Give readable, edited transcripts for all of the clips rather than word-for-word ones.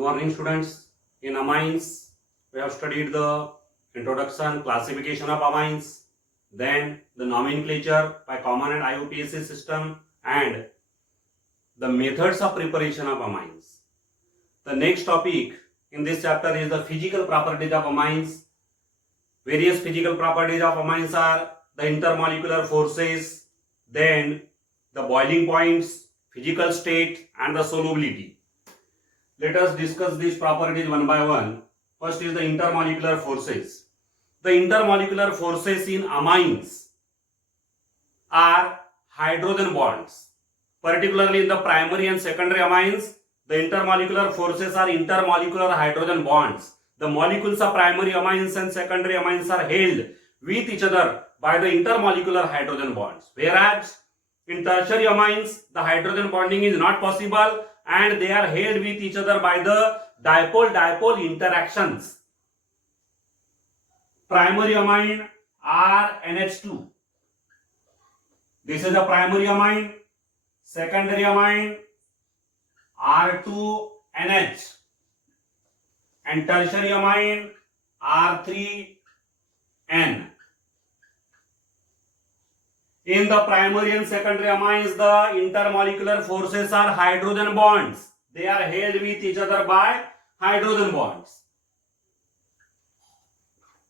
Good morning, students. In amines, we have studied the introduction, classification of amines, then the nomenclature by common and IUPAC system, and the methods of preparation of amines. The next topic in this chapter is the physical properties of amines. Various physical properties of amines are the intermolecular forces, then the boiling points, physical state, and the solubility. Let us discuss these properties one by one. First is the intermolecular forces. The intermolecular forces in amines are hydrogen bonds. Particularly in the primary and secondary amines, the intermolecular forces are intermolecular hydrogen bonds. The molecules of primary amines and secondary amines are held with each other by the intermolecular hydrogen bonds. Whereas in tertiary amines, the hydrogen bonding is not possible and they are held with each other by the dipole-dipole interactions. Primary amine RNH2. This is the primary amine. Secondary amine R2NH. And tertiary amine R3N. In the primary and secondary amines, the intermolecular forces are hydrogen bonds. They are held with each other by hydrogen bonds.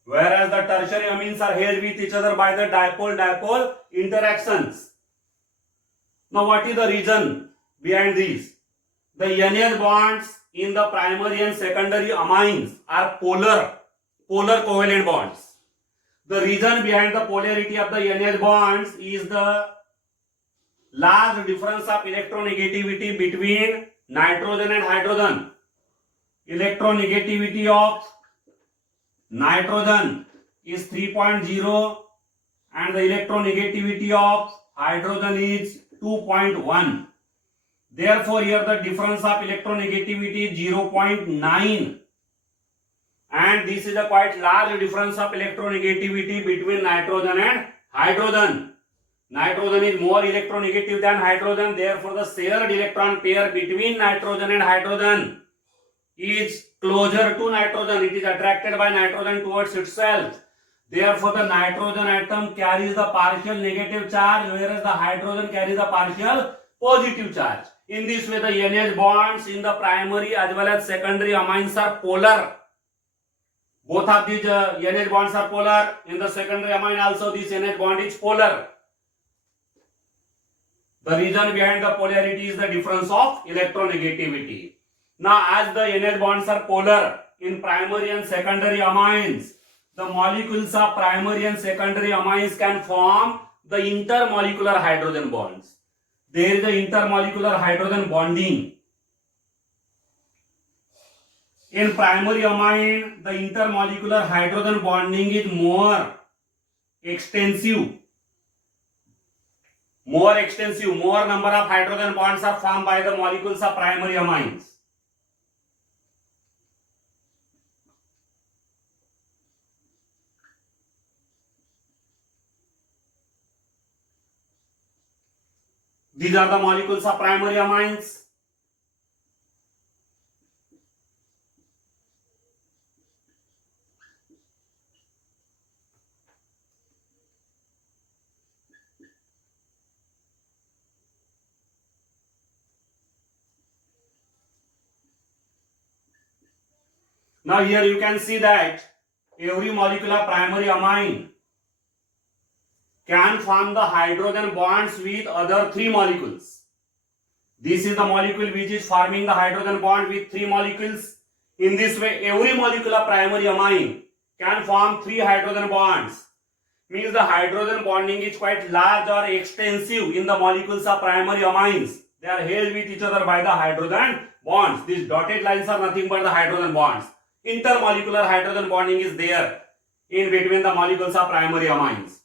Whereas the tertiary amines are held with each other by the dipole-dipole interactions. Now, what is the reason behind this? The NH bonds in the primary and secondary amines are polar covalent bonds. The reason behind the polarity of the NH bonds is the large difference of electronegativity between nitrogen and hydrogen. Electronegativity of nitrogen is 3.0 and the electronegativity of hydrogen is 2.1. Therefore, here the difference of electronegativity is 0.9. And this is a quite large difference of electronegativity between nitrogen and hydrogen. Nitrogen is more electronegative than hydrogen. Therefore, the shared electron pair between nitrogen and hydrogen is closer to nitrogen. It is attracted by nitrogen towards itself. Therefore, the nitrogen atom carries the partial negative charge, whereas the hydrogen carries the partial positive charge. In this way, the NH bonds in the primary as well as secondary amines are polar. Both of these NH bonds are polar. In the secondary amine also this NH bond is polar. The reason behind the polarity is the difference of electronegativity. Now, as the NH bonds are polar in primary and secondary amines, the molecules of primary and secondary amines can form the intermolecular hydrogen bonds. There is the intermolecular hydrogen bonding. In primary amine, the intermolecular hydrogen bonding is more extensive. More number of hydrogen bonds are formed by the molecules of primary amines. These are the molecules of primary amines. Now here you can see that every molecule of primary amine can form the hydrogen bonds with other three molecules. This is the molecule which is forming the hydrogen bond with three molecules. In this way, every molecule of primary amine can form three hydrogen bonds. Means the hydrogen bonding is quite large or extensive in the molecules of primary amines. They are held with each other by the hydrogen bonds. These dotted lines are nothing but the hydrogen bonds. Intermolecular hydrogen bonding is there in between the molecules of primary amines.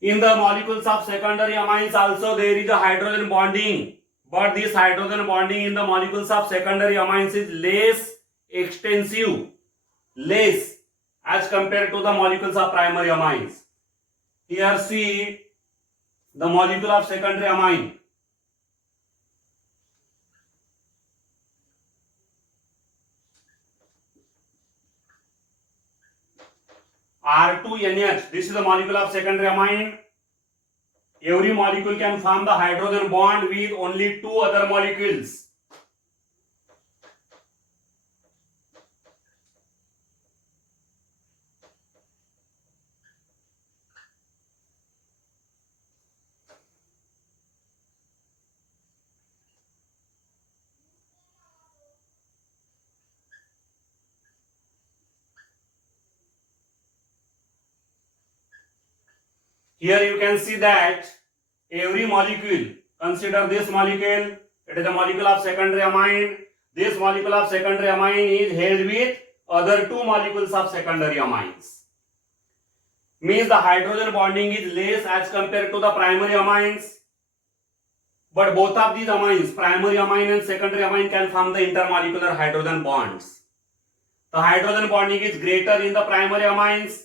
In the molecules of secondary amines also there is a hydrogen bonding, but this hydrogen bonding in the molecules of secondary amines is less extensive, less as compared to the molecules of primary amines. Here see the molecule of secondary amine. R2NH. This is the molecule of secondary amine. Every molecule can form the hydrogen bond with only two other molecules. Here you can see that every molecule, consider this molecule, it is a molecule of secondary amine. This molecule of secondary amine is held with other two molecules of secondary amines. Means the hydrogen bonding is less as compared to the primary amines. But both of these amines, primary amine and secondary amine, can form the intermolecular hydrogen bonds. The hydrogen bonding is greater in the primary amines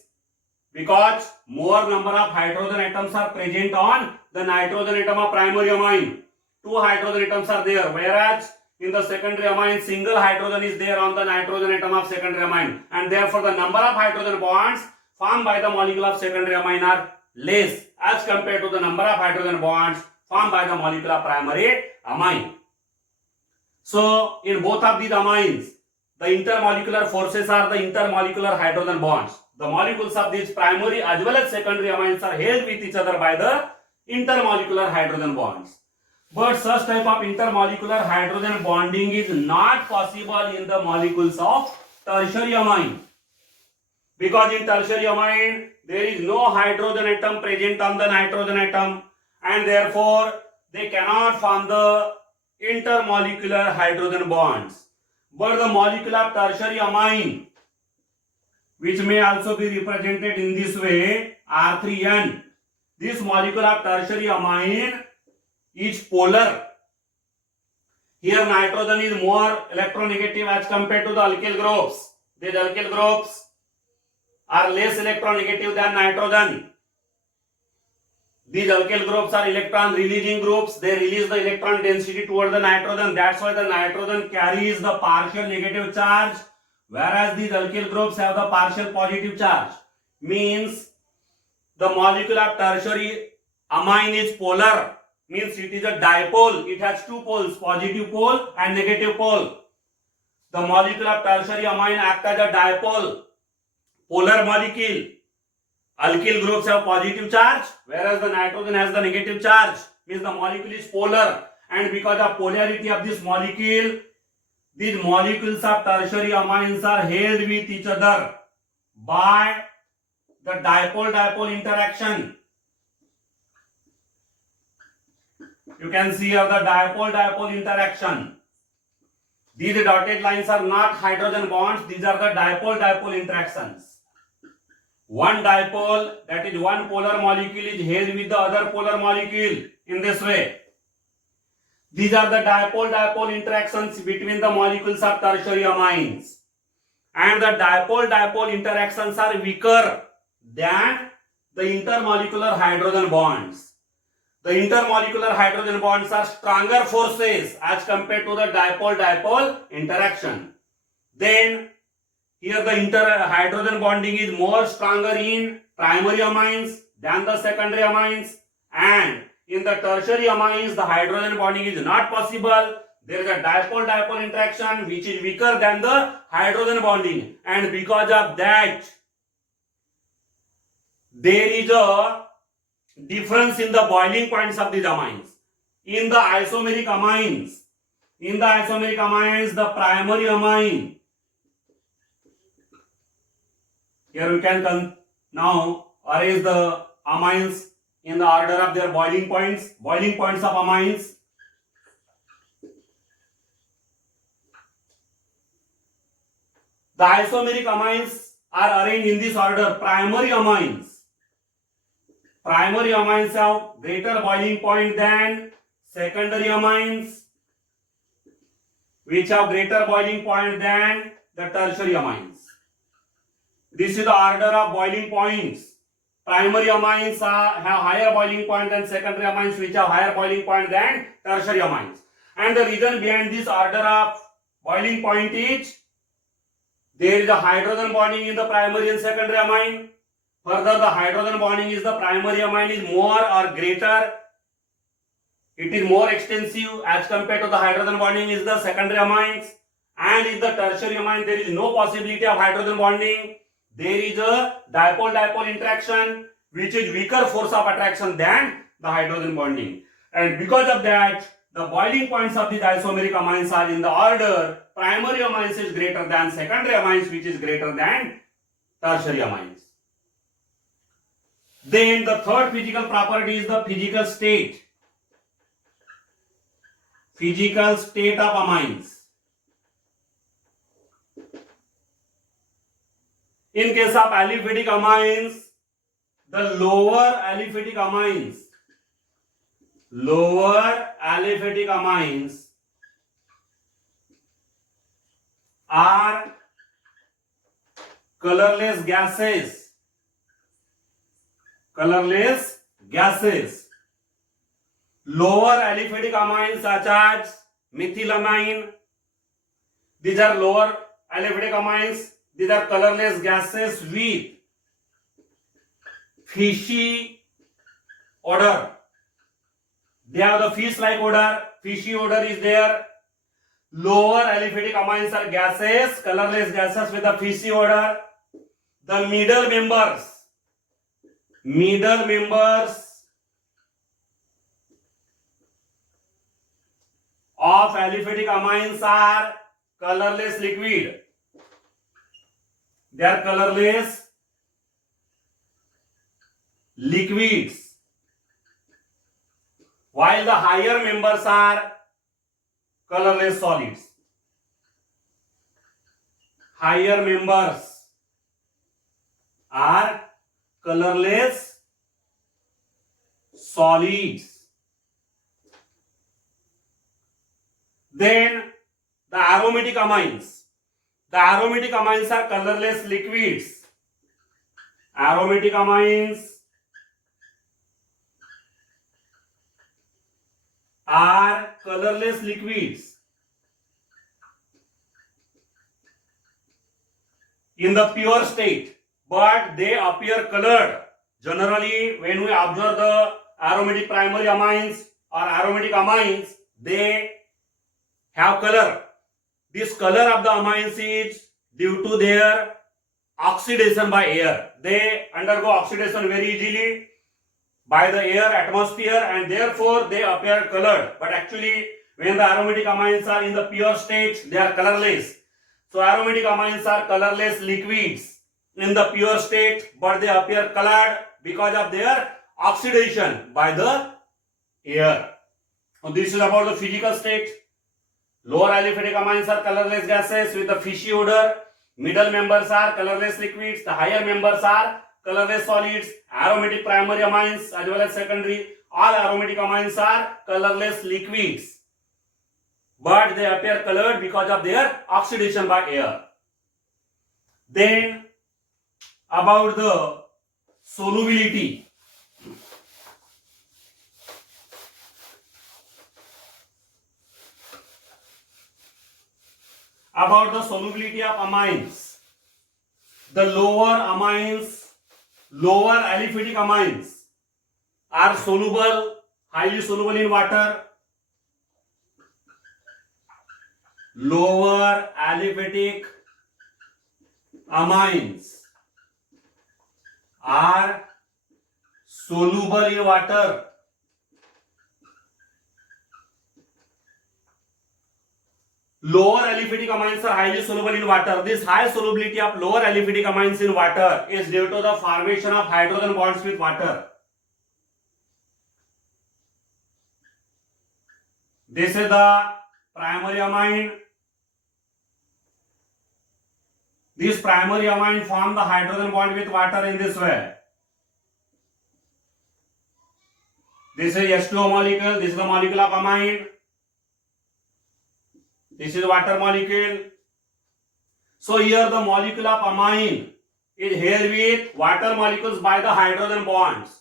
because more number of hydrogen atoms are present on the nitrogen atom of primary amine. Two hydrogen atoms are there, whereas in the secondary amine single hydrogen is there on the nitrogen atom of secondary amine, and therefore the number of hydrogen bonds formed by the molecule of secondary amine are less as compared to the number of hydrogen bonds formed by the molecule of primary amine. So in both of these amines, the intermolecular forces are the intermolecular hydrogen bonds. The molecules of these primary as well as secondary amines are held with each other by the intermolecular hydrogen bonds. But such type of intermolecular hydrogen bonding is not possible in the molecules of tertiary amine. Because in tertiary amine, there is no hydrogen atom present on the nitrogen atom, and therefore they cannot form the intermolecular hydrogen bonds. But the molecule of tertiary amine, which may also be represented in this way, R3N. This molecule of tertiary amine is polar. Here nitrogen is more electronegative as compared to the alkyl groups. These alkyl groups are less electronegative than nitrogen. These alkyl groups are electron releasing groups. They release the electron density towards the nitrogen. That's why the nitrogen carries the partial negative charge, whereas these alkyl groups have the partial positive charge. Means the molecule of tertiary amine is polar. Means it is a dipole. It has two poles, positive pole and negative pole. The molecule of tertiary amine acts as a dipole, polar molecule. Alkyl groups have positive charge, whereas the nitrogen has the negative charge. Means the molecule is polar, and because of polarity of this molecule, these molecules of tertiary amines are held with each other by the dipole-dipole interaction. You can see here the dipole-dipole interaction. These dotted lines are not hydrogen bonds, these are the dipole-dipole interactions. One dipole, that is one polar molecule, is held with the other polar molecule in this way. These are the dipole-dipole interactions between the molecules of tertiary amines. And the dipole-dipole interactions are weaker than the intermolecular hydrogen bonds. The intermolecular hydrogen bonds are stronger forces as compared to the dipole-dipole interaction. Then here the hydrogen bonding is more stronger in primary amines than the secondary amines, and in the tertiary amines the hydrogen bonding is not possible. There is a dipole-dipole interaction which is weaker than the hydrogen bonding, and because of that there is a difference in the boiling points of these amines. In the isomeric amines, the primary amine, here we can now arrange the amines in the order of their boiling points of amines. The isomeric amines are arranged in this order. Primary amines have greater boiling point than secondary amines, which have greater boiling point than the tertiary amines. This is the order of boiling points. Primary amines have higher boiling point than secondary amines, which have higher boiling point than tertiary amines. And the reason behind this order of boiling point is there is a hydrogen bonding in the primary and secondary amine. Further, the hydrogen bonding is the primary amine is more or greater. It is more extensive as compared to the hydrogen bonding is the secondary amines. And in the tertiary amine, there is no possibility of hydrogen bonding. There is a dipole-dipole interaction, which is weaker force of attraction than the hydrogen bonding. And because of that, the boiling points of the isomeric amines are in the order primary amines is greater than secondary amines, which is greater than tertiary amines. Then the third physical property is the physical state. Physical state of amines. In case of aliphatic amines, the lower aliphatic amines are colorless gases. Lower aliphatic amines such as methylamine, these are lower aliphatic amines. These are colorless gases with fishy odor. They have the fish-like odor. Fishy odor is there. Lower aliphatic amines are gases, colorless gases with a fishy odor. The middle members of aliphatic amines are colorless liquid. They are colorless liquids, while the higher members are colorless solids. Higher members are colorless solids. Then the aromatic amines. The aromatic amines are colorless liquids. Aromatic amines are colorless liquids. In the pure state, but they appear colored. Generally, when we observe the aromatic primary amines or aromatic amines, they have color. This color of the amines is due to their oxidation by air. They undergo oxidation very easily by the air, atmosphere, and therefore they appear colored. But actually, when the aromatic amines are in the pure state, they are colorless. So aromatic amines are colorless liquids in the pure state, but they appear colored because of their oxidation by the air. So this is about the physical state. Lower aliphatic amines are colorless gases with a fishy odor. Middle members are colorless liquids. The higher members are colorless solids. Aromatic primary amines as well as secondary. All aromatic amines are colorless liquids, but they appear colored because of their oxidation by air. Then about the solubility. About the solubility of amines. The lower aliphatic amines are soluble, highly soluble in water. Lower aliphatic amines are soluble in water. Lower aliphatic amines are highly soluble in water. This high solubility of lower aliphatic amines in water is due to the formation of hydrogen bonds with water. This is the primary amine. This primary amine form the hydrogen bond with water in this way. This is H2O molecule. This is the molecule of amine. This is water molecule. So here the molecule of amine is here with water molecules by the hydrogen bonds.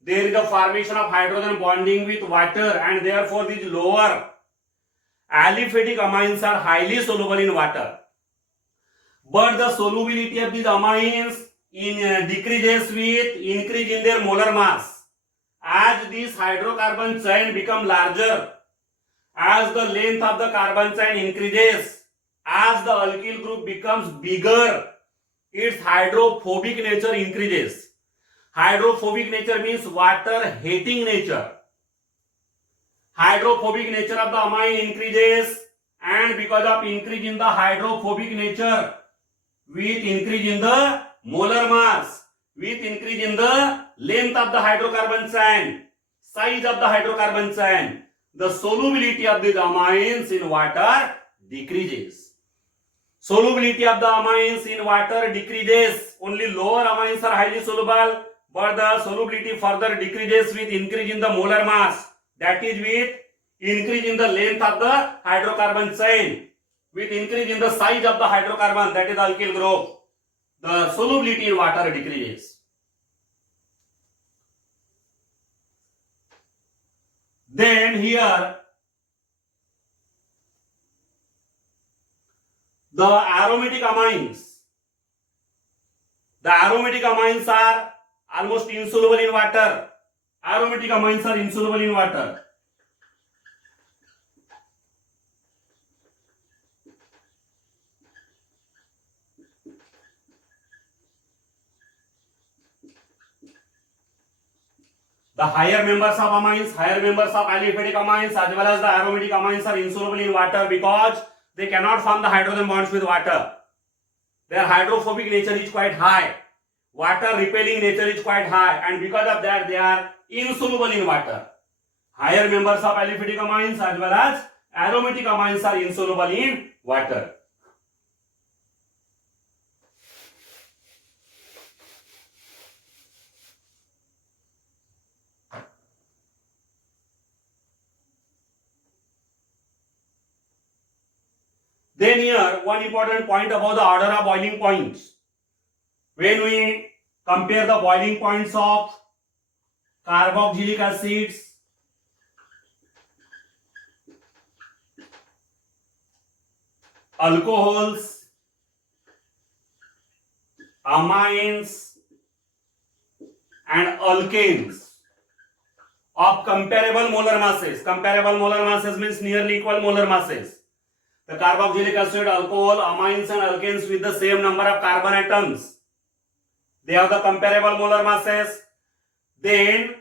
There is a formation of hydrogen bonding with water, and therefore these lower aliphatic amines are highly soluble in water. But the solubility of these amines decreases with increase in their molar mass. As this hydrocarbon chain become larger, as the length of the carbon chain increases, as the alkyl group becomes bigger, its hydrophobic nature increases. Hydrophobic nature means water hating nature. Hydrophobic nature of the amine increases, and because of increase in the hydrophobic nature, with increase in the molar mass, with increase in the length of the hydrocarbon chain, size of the hydrocarbon chain, the solubility of these amines in water decreases. Solubility of the amines in water decreases. Only lower amines are highly soluble, but the solubility further decreases with increase in the molar mass. That is with increase in the length of the hydrocarbon chain, with increase in the size of the hydrocarbon, that is the alkyl group. The solubility in water decreases. Then here the aromatic amines. The aromatic amines are almost insoluble in water. Aromatic amines are insoluble in water. The higher members of amines, higher members of aliphatic amines as well as the aromatic amines are insoluble in water because they cannot form the hydrogen bonds with water. Their hydrophobic nature is quite high. Water repelling nature is quite high, and because of that they are insoluble in water. Higher members of aliphatic amines as well as aromatic amines are insoluble in water. Then here one important point about the order of boiling points. When we compare the boiling points of carboxylic acids, alcohols, amines and alkanes of comparable molar masses. Comparable molar masses means nearly equal molar masses. The carboxylic acid, alcohol, amines and alkanes with the same number of carbon atoms, they have the comparable molar masses. Then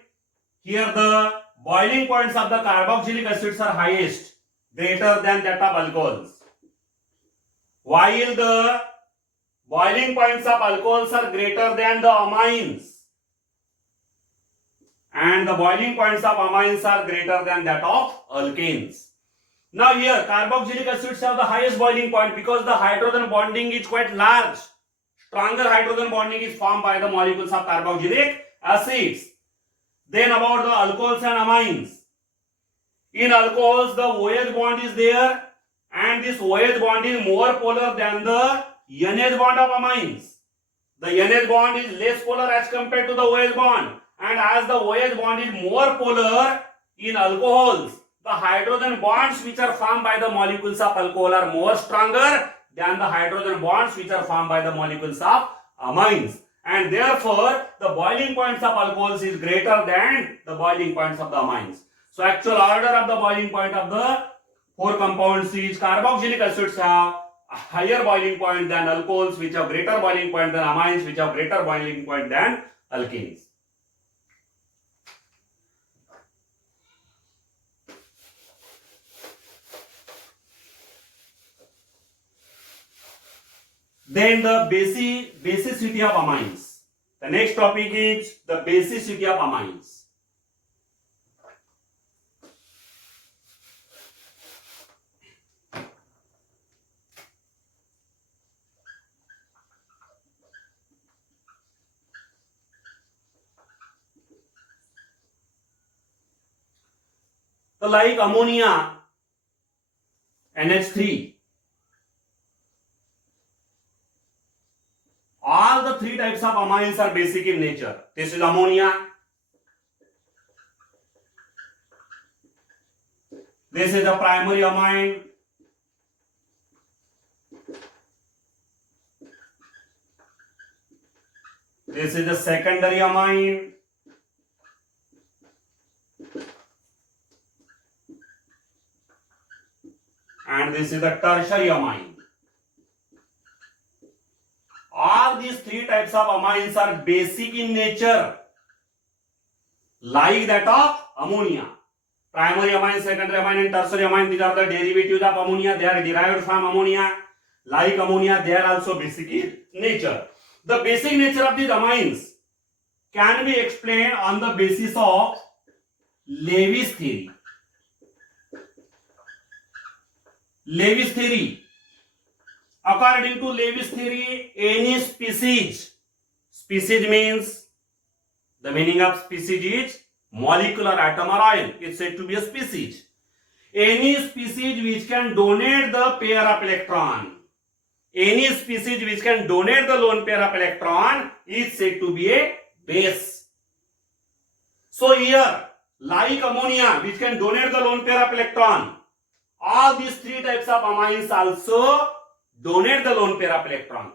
here the boiling points of the carboxylic acids are highest, greater than that of alcohols, while the boiling points of alcohols are greater than the amines, and the boiling points of amines are greater than that of alkanes. Now here carboxylic acids have the highest boiling point because the hydrogen bonding is quite large. Stronger hydrogen bonding is formed by the molecules of carboxylic acids. Then about the alcohols and amines. In alcohols the OH bond is there, and this OH bond is more polar than the NH bond of amines. The NH bond is less polar as compared to the OH bond, and as the OH bond is more polar in alcohols, the hydrogen bonds which are formed by the molecules of alcohol are more stronger than the hydrogen bonds which are formed by the molecules of amines, and therefore the boiling points of alcohols is greater than the boiling points of the amines. So actual order of the boiling point of the four compounds is carboxylic acids have a higher boiling point than alcohols, which have greater boiling point than amines, which have greater boiling point than alkenes. Then the basicity of amines. The next topic is the basicity of amines. So like ammonia, NH3, all the three types of amines are basic in nature. This is ammonia, this is the primary amine, This is the secondary amine. And this is the tertiary amine. All these three types of amines are basic in nature, like that of ammonia. Primary amine, secondary amine, and tertiary amine, these are the derivatives of ammonia. They are derived from ammonia. Like ammonia, they are also basic in nature. The basic nature of these amines can be explained on the basis of Lewis theory. Lewis theory. According to Lewis theory, any species means, the meaning of species is molecular atom or ion. It's said to be a species. Any species which can donate the pair of electron, any species which can donate the lone pair of electron is said to be a base. So here, like ammonia which can donate the lone pair of electron, all these three types of amines also donate the lone pair of electron.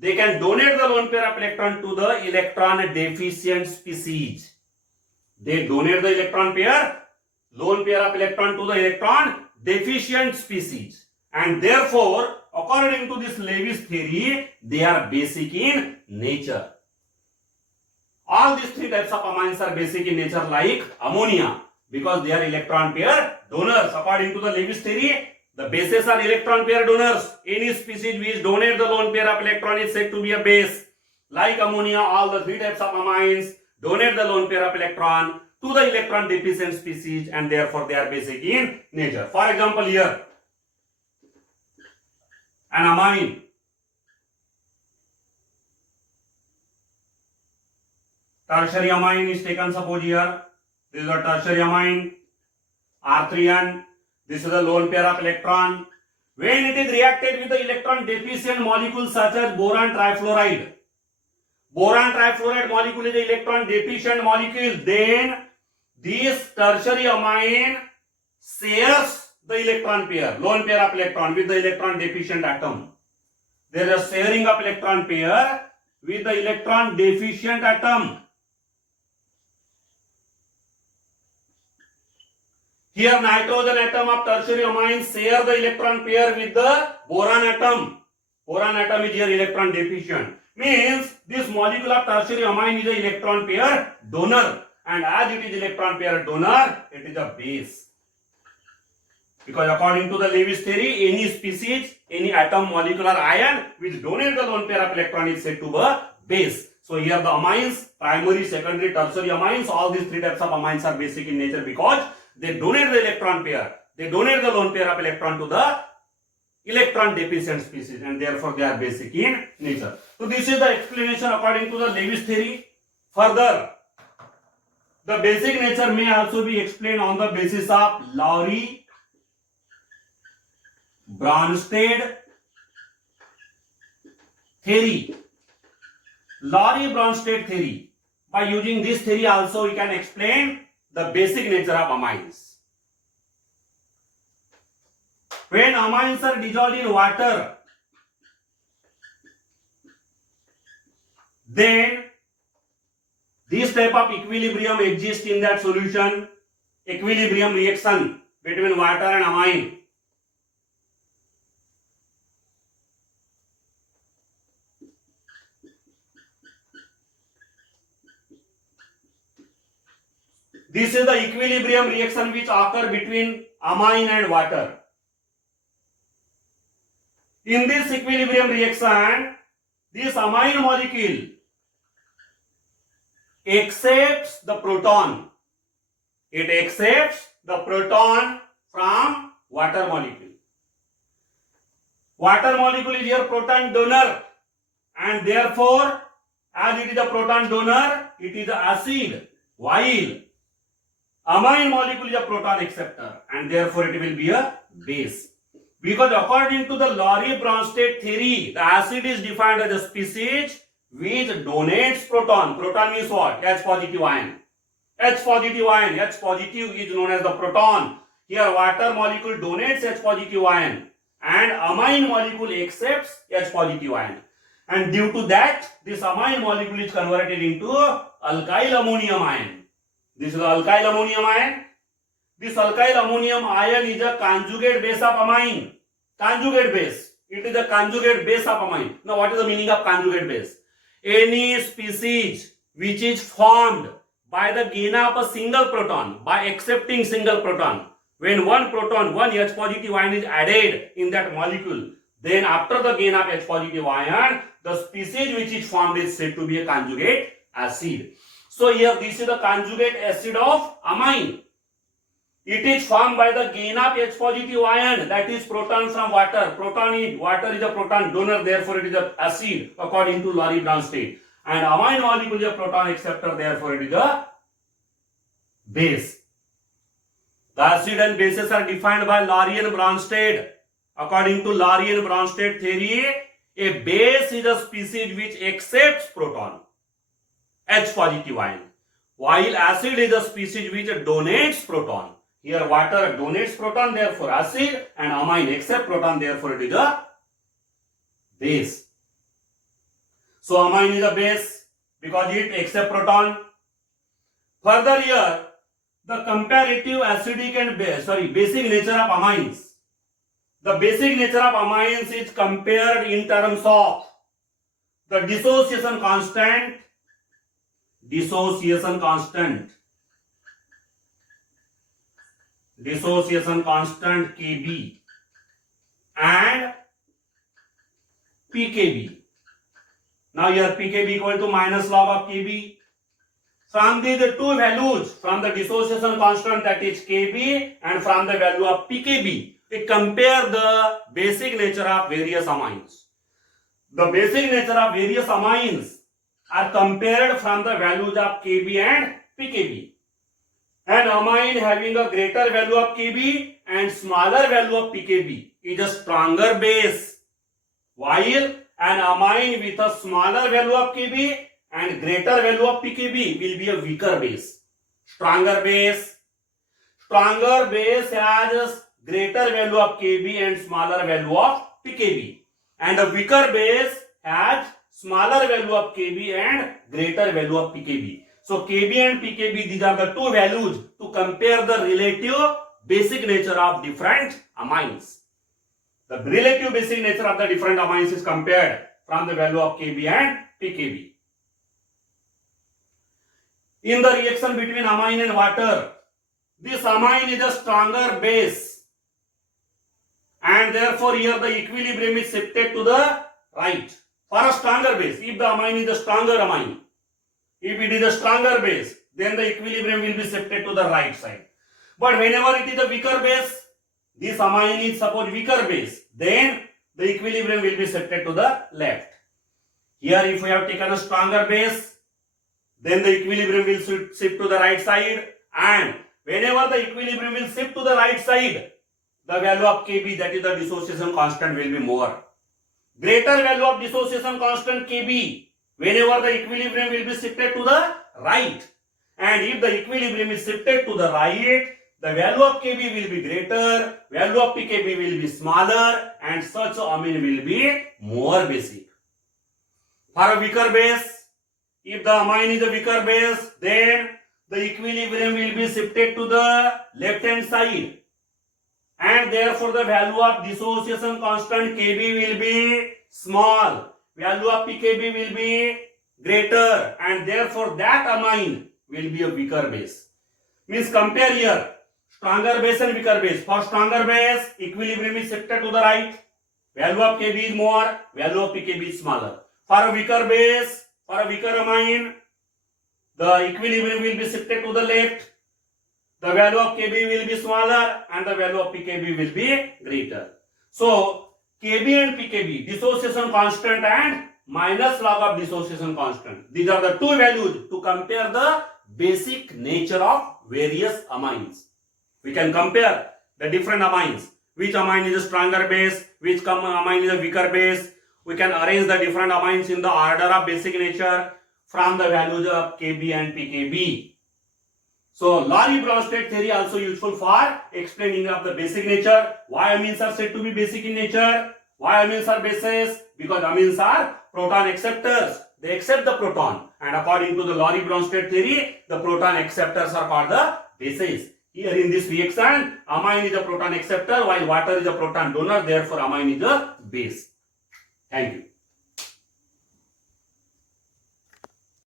They can donate the lone pair of electron to the electron deficient species. They donate the electron pair, lone pair of electron to the electron deficient species. And therefore, according to this Lewis theory, they are basic in nature. All these three types of amines are basic in nature like ammonia because they are electron pair donors. According to the Lewis theory, the bases are electron pair donors. Any species which donate the lone pair of electron is said to be a base. Like ammonia, all the three types of amines donate the lone pair of electron to the electron deficient species and therefore they are basic in nature. For example, here, an amine. Tertiary amine is taken, suppose here. This is a tertiary amine, R3N. This is a lone pair of electron. When it is reacted with the electron deficient molecules such as boron trifluoride. Boron trifluoride molecule is an electron deficient molecule. Then this tertiary amine shares the electron pair, lone pair of electron with the electron deficient atom. There is a sharing of electron pair with the electron deficient atom. Here nitrogen atom of tertiary amine share the electron pair with the boron atom. Boron atom is here electron deficient. Means this molecule of tertiary amine is an electron pair donor. And as it is electron pair donor, it is a base. Because according to the Lewis theory, any species, any atom, molecule or ion which donate the lone pair of electron is said to be a base. So here the amines, primary, secondary, tertiary amines, all these three types of amines are basic in nature because they donate the electron pair. They donate the lone pair of electron to the electron deficient species and therefore they are basic in nature. So this is the explanation according to the Lewis theory. Further, the basic nature may also be explained on the basis of Lowry Bronsted theory. Lowry Bronsted theory. By using this theory also we can explain the basic nature of amines. When amines are dissolved in water, then this type of equilibrium exists in that solution, equilibrium reaction between water and amine. This is the equilibrium reaction which occurs between amine and water. In this equilibrium reaction, this amine molecule accepts the proton. It accepts the proton from water molecule. Water molecule is here proton donor and therefore as it is a proton donor, it is acid, while amine molecule is a proton acceptor and therefore it will be a base. Because according to the Lowry Bronsted theory, the acid is defined as a species which donates proton. Proton means what? H positive ion. H positive ion. H positive is known as the proton. Here water molecule donates H positive ion and amine molecule accepts H positive ion. and due to that this amine molecule is converted into alkyl ammonium ion. This is the alkyl ammonium ion. This alkyl ammonium ion is a conjugate base of amine. Conjugate base. It is a conjugate base of amine. Now what is the meaning of conjugate base? Any species which is formed by the gain of a single proton, by accepting single proton. When one proton, one H positive ion is added in that molecule, then after the gain of H positive ion, the species which is formed is said to be a conjugate acid. So here this is the conjugate acid of amine. It is formed by the gain of H positive ion, that is proton from water. Water is a proton donor, therefore it is an acid according to Lowry-Bronsted. And amine molecule is a proton acceptor, therefore it is a base. The acid and bases are defined by Lowry and Bronsted. According to Lowry and Bronsted theory, a base is a species which accepts proton, H positive ion, while acid is a species which donates proton. Here water donates proton, therefore acid, and amine accept proton, therefore it is a base. So amine is a base because it accepts proton. Further here, the comparative acidic and basic nature of amines. The basic nature of amines is compared in terms of the dissociation constant Kb and pKb. Now here pKb equal to minus log of Kb. From these two values, from the dissociation constant, that is Kb, and from the value of pKb, we compare the basic nature of various amines. The basic nature of various amines are compared from the values of Kb and pKb. An amine having a greater value of Kb and smaller value of pKb is a stronger base, while an amine with a smaller value of Kb and greater value of pKb will be a weaker base. Stronger base has greater value of Kb and smaller value of pKb, and a weaker base has smaller value of Kb and greater value of pKb. So Kb and pKb, these are the two values to compare the relative basic nature of different amines. The relative basic nature of the different amines is compared from the value of Kb and pKb. In the reaction between amine and water, this amine is a stronger base, and therefore here the equilibrium is shifted to the right. For a stronger base, if the amine is a stronger amine, if it is a stronger base, then the equilibrium will be shifted to the right side. But whenever it is a weaker base, this amine is suppose weaker base, then the equilibrium will be shifted to the left. Here if we have taken a stronger base, then the equilibrium will shift to the right side, and whenever the equilibrium will shift to the right side, the value of Kb, that is the dissociation constant, will be more. Greater value of dissociation constant Kb, whenever the equilibrium will be shifted to the right, and if the equilibrium is shifted to the right, the value of Kb will be greater, value of pKb will be smaller, and such amine will be more basic. For a weaker base, if the amine is a weaker base, then the equilibrium will be shifted to the left hand side, and therefore the value of dissociation constant Kb will be small, value of pKb will be greater, and therefore that amine will be a weaker base. Means compare here stronger base and weaker base. For stronger base, equilibrium is shifted to the right, value of Kb is more, value of pKb is smaller. For a weaker base, for a weaker amine, the equilibrium will be shifted to the left, the value of Kb will be smaller, and the value of pKb will be greater. So Kb and pKb, dissociation constant and minus log of dissociation constant, these are the two values to compare the basic nature of various amines. We can compare the different amines, which amine is a stronger base, which amine is a weaker base. We can arrange the different amines in the order of basic nature from the values of Kb and pKb. So Lowry-Bronsted theory also useful for explaining of the basic nature. Why amines are said to be basic in nature? Why amines are bases? Because amines are proton acceptors. They accept the proton, and according to the Lowry-Bronsted theory, the proton acceptors are called the bases. Here in this reaction, amine is a proton acceptor while water is a proton donor. Therefore, amine is a base. Thank you.